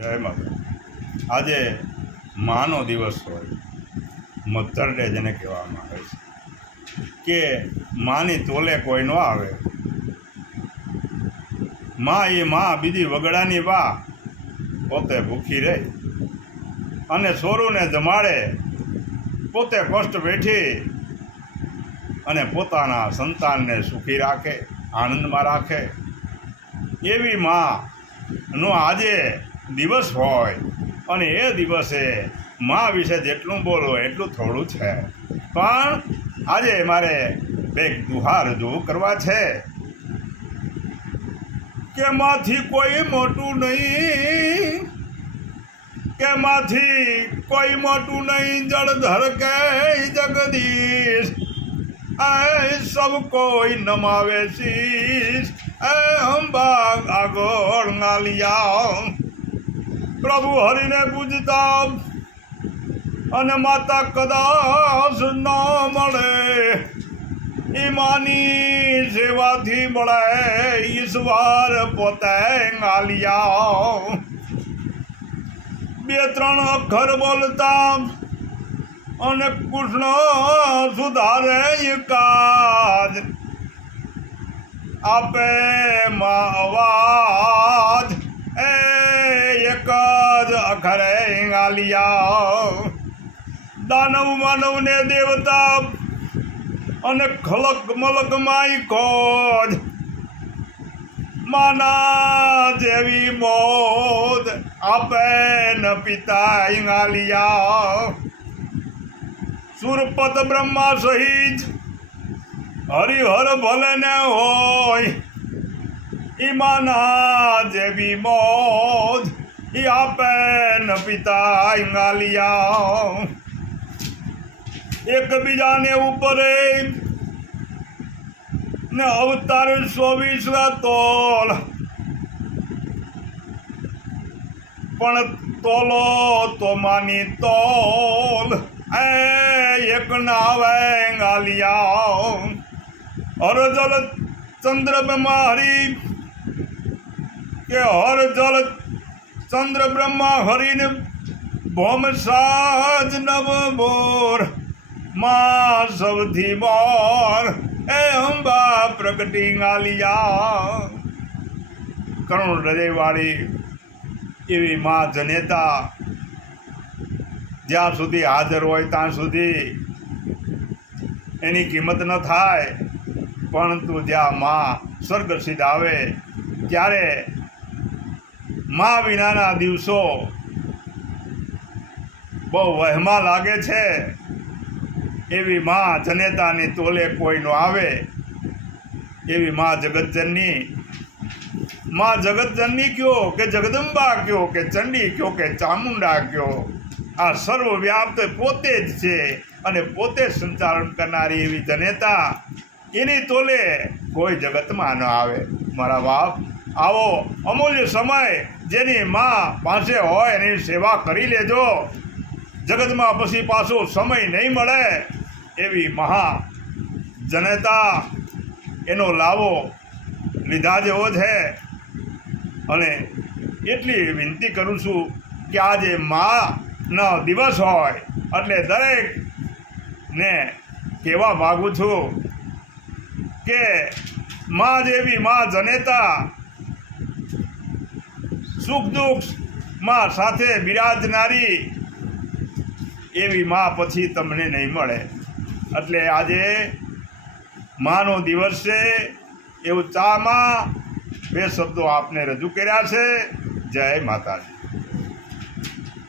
જય માતા આજે માનો દિવસ હોય, મધર ડે જેને કહેવામાં આવે છે, કે માની તોલે કોઈ ન આવે. માં એ માં બીજી વગડાની વા પોતે ભૂખી રહે અને સોરુને જમાડે, પોતે કષ્ટ વેઠી અને પોતાના સંતાનને સુખી રાખે, આનંદમાં રાખે. એવી માં નો આજે દિવસ હોય અને એ દિવસે મા વિશે જેટલું બોલો એટલું થોડું છે. પણ આજે મારે બે દુહા રજૂ કરવા છે કે માંથી કોઈ મોટું નહીં, કે માંથી કોઈ મોટું નહીં જળધર કે જગદીશ. એ સબ કોઈ નમાવે શીશ. એ અંબા આગળ નાલિયા પ્રભુ હરિને પૂજતા અને માતા કદાચ ન મળે. ઈમાની સેવાથી મળે, ઈશ્વર પોતે ગાલિયા. બે ત્રણ અખર બોલતા અને કૃષ્ણ સુધારે કાજ. આપે માવાજ એ એક અખરે હિંગાલિયા. દાનવ માનવને દેવતા અને ખલક મલક માય ખોજ માના જેવી મોદ આપે ન પિતા ગાલિયા સુરપત બ્રહ્મા સહિત હરિહર ભલે ને હોય ઈમાના જેવી મોજ ઈ આપે ન પિતા ઇંગાલિયા એકબીજાને ઉપરે ને અવતાર ચોવીસ તોલ. પણ તોલો તો માની તોલ. એ એક નાવે ગાલિયા. હર જલ ચંદ્ર હરી કે હર જલ ચંદ્ર બ્રહ્મા હરિને ભોમ સાજ નવ બોરમાં સૌથી મોર, એ અંબા પ્રગટી ગાલિયા કરુણ હૃદયવાળી એવી મા જનેતા જ્યાં સુધી હાજર હોય ત્યાં સુધી એની કિંમત ન થાય, પરંતુ જ્યાં મા સ્વર્ગસિદ્ધ આવે, ત્યારે માં વિનાના દિવસો બહુ વહેમાં લાગે છે. એવી માં જનેતાની તોલે કોઈ ન આવે, એવી માં જગતજનની. માં જગતજનની કયો કે જગદંબા કયો કે ચંડી કયો કે ચામુંડા કયો, આ સર્વવ્યાપ્ત પોતે જ છે અને પોતે સંચાલન કરનારી એવી જનેતા. એની તોલે કોઈ જગતમાં ન આવે. મારા બાપ આવો અમૂલ્ય સમય જેની માં પાસે હોય એની સેવા કરી લેજો. જગતમાં પછી પાછો સમય નહીં મળે એવી મહા જનતા એનો લાવો લીધા જેવો છે અને એટલી વિનંતી કરું છું કે આજે માનો દિવસ હોય એટલે દરેક ને કહેવા માગું છું કે મા જેવી મા જનેતા સુખ દુઃખમાં સાથે બિરાજનારી એવી માં પછી તમને નહીં મળે. એટલે આજે માનો દિવસ છે એવું ચામાં બે શબ્દો આપને રજૂ કર્યા છે. જય માતાજી.